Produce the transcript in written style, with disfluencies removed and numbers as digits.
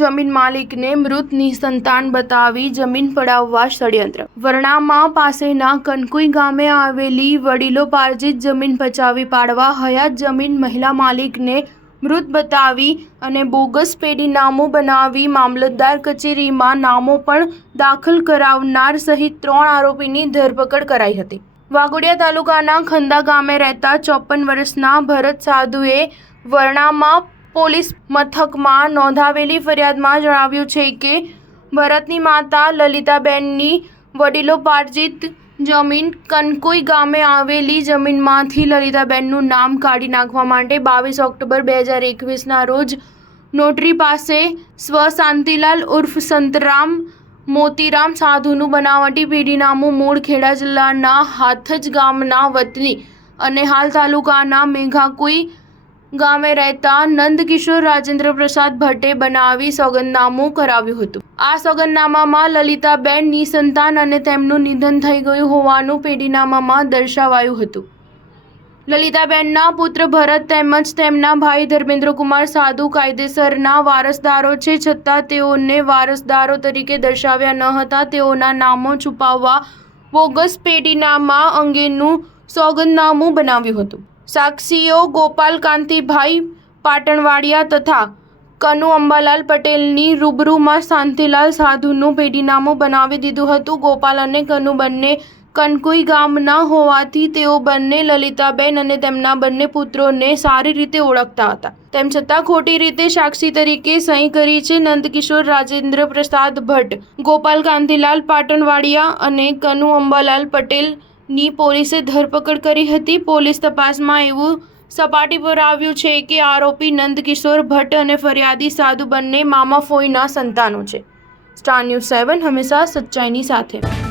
જમીન માલિકને મૃત નિસંતાન બતાવી જમીન પડાવવા ષડયંત્ર। વરણામા પાસેના કનકુઈ ગામે આવેલી વડીલોપાર્જિત જમીન પચાવી પાડવા હયાત જમીન મહિલા માલિકને મૃત બતાવી અને બોગસ પેઢીનામું બનાવી મામલતદાર કચેરીમાં નામો પણ દાખલ કરાવનાર સહિત 3 આરોપીની ધરપકડ કરાઈ હતી। વાઘોડિયા તાલુકાના ખંદા ગામે રહેતા 54 વર્ષના ભરત સાધુએ વરણામા પોલીસ મથકમાં નોંધાવેલી ફરિયાદમાં જણાવ્યું છે કે ભરતની માતા લલિતાબેનની વડીલોપાર્જિત જમીન કનકુઈ ગામે આવેલી જમીનમાંથી લલિતાબેનનું નામ કાઢી નાખવા માટે 22 ઓક્ટોબર 2021ના રોજ નોટરી પાસે સ્વ શાંતિલાલ ઉર્ફ સંતરામ મોતીરામ સાધુનું બનાવટી પેઢીનામું મૂળ ખેડા જિલ્લાના હાથજ ગામના વતની અને હાલ તાલુકાના મેઘાકુઈ ગામે રહેતા નંદકિશોર રાજેન્દ્ર પ્રસાદ ભટ્ટે બનાવી સોગંદનામું કરાવ્યું હતું। આ સોગંદનામામાં લલિતાબેન નિસંતાન અને તેમનું નિધન થઈ ગયું હોવાનું પેઢીનામામાં દર્શાવાયું હતું। લલિતાબેનના પુત્ર ભરત તેમજ તેમના ભાઈ ધર્મેન્દ્રકુમાર સાધુ કાયદેસરના વારસદારો છે, છતાં તેઓને વારસદારો તરીકે દર્શાવ્યા ન હતા। તેઓના નામો છુપાવવા બોગસ પેઢીનામા અંગેનું સોગંદનામું બનાવ્યું હતું। સાક્ષીઓ ગોપાલ કાંતિભાઈ પાટણવાડિયા તથા કનુ અંબાલાલ પટેલની રૂબરૂમાં શાંતિલાલ સાધુનું પેઢીનામું બનાવી દીધું હતું। ગોપાલ અને કનુ બંને કનકુઈ ગામના હોવાથી તેઓ બંને લલિતાબેન અને તેમના બંને પુત્રોને સારી રીતે ઓળખતા હતા, તેમ છતાં ખોટી રીતે સાક્ષી તરીકે સહી કરી છે। નંદકિશોર રાજેન્દ્ર પ્રસાદ ભટ્ટ, ગોપાલ કાંતિલાલ પાટણવાડિયા અને કનુ અંબાલાલ પટેલની પોલીસે ધરપકડ કરી હતી। પોલીસ તપાસમાં એવું સપાટી પર આવ્યું છે કે આરોપી નંદકિશોર ભટ્ટ અને ફરિયાદી સાધુ બંને મામા ફોઈના સંતાનો છે। સ્ટાર ન્યૂઝ 7 હંમેશા સચ્ચાઈની સાથે।